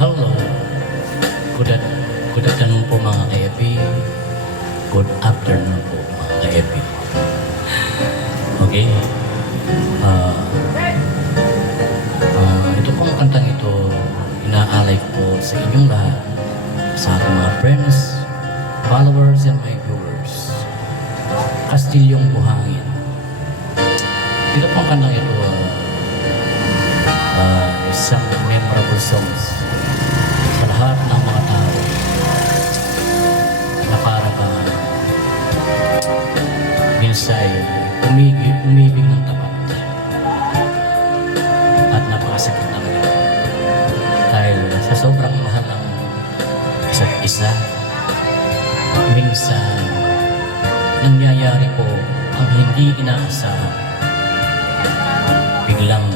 Hello. Good, good afternoon po mga ka-FB. Good afternoon po mga ka-FB. Okay? Ah, ah, ito pong kantang ito, inaalay po sa inyong lahat, sa ating mga friends, followers, and my viewers. Kastilyong Buhangin. Ito pong kantang ito, ah, isang memorable songs lahat ng mga tao na para bang minsay umibig, umibig ng tapat at napakasakit talaga dahil sa sobrang mahal ng isa't isa minsan nangyayari po ang hindi inaasahan. Biglang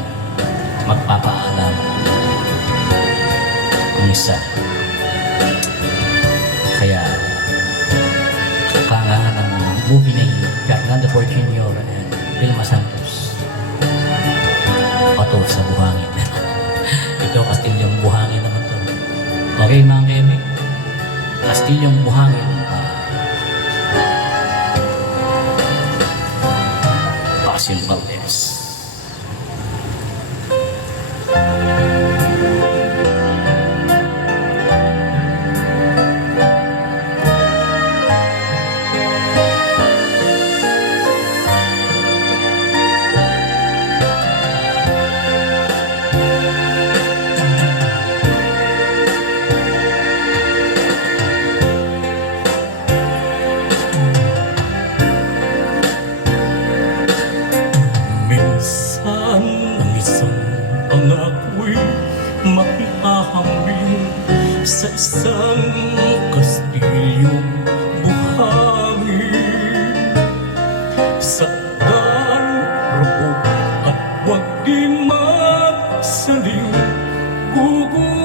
magpapaalam isa. Kaya, kangahan ng movie ni Fernando Porcinio and Vilma Santos. Pato sa buhangin. Ito, Kastilyong Buhangin naman to. Okay, mga kebig. Kastilyong Buhangin. Uh, Pasin Valdez. Sa isang kastilyong buhangin. Sakdan, rupok at huwag di magsaling guguho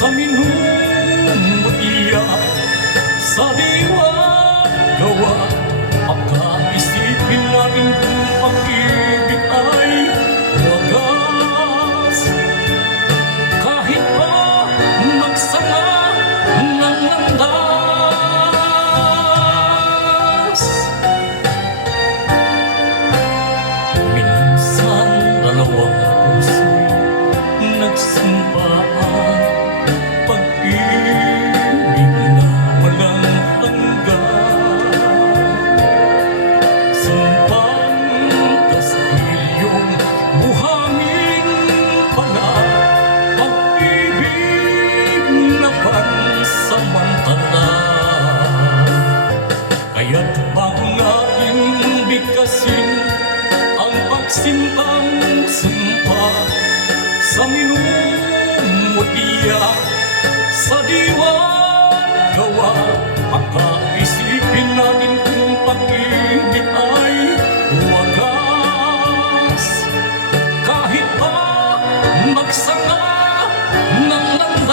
sa minung iya sa diwa gawa Pagka isipin natin kung pag-ibig ay wagas. Kahit pa magsanga ng landas. Minsan dalawang puso nagsimula. sa diwan-gawa Makaisipin natin kung pag-ibig ay wagas. Kahit pa magsanga ng landas.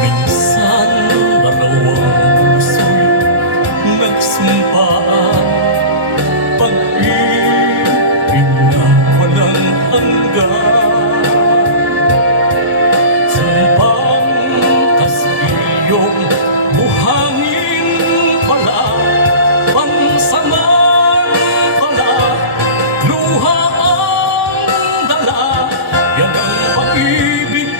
Minsan dalawang puso'y nagsumpaan Pag-ibig na ng hanggan Sampang kaspiyong buhangin pala Pansaman pala Luha ang dala. Yan ang pag-ibig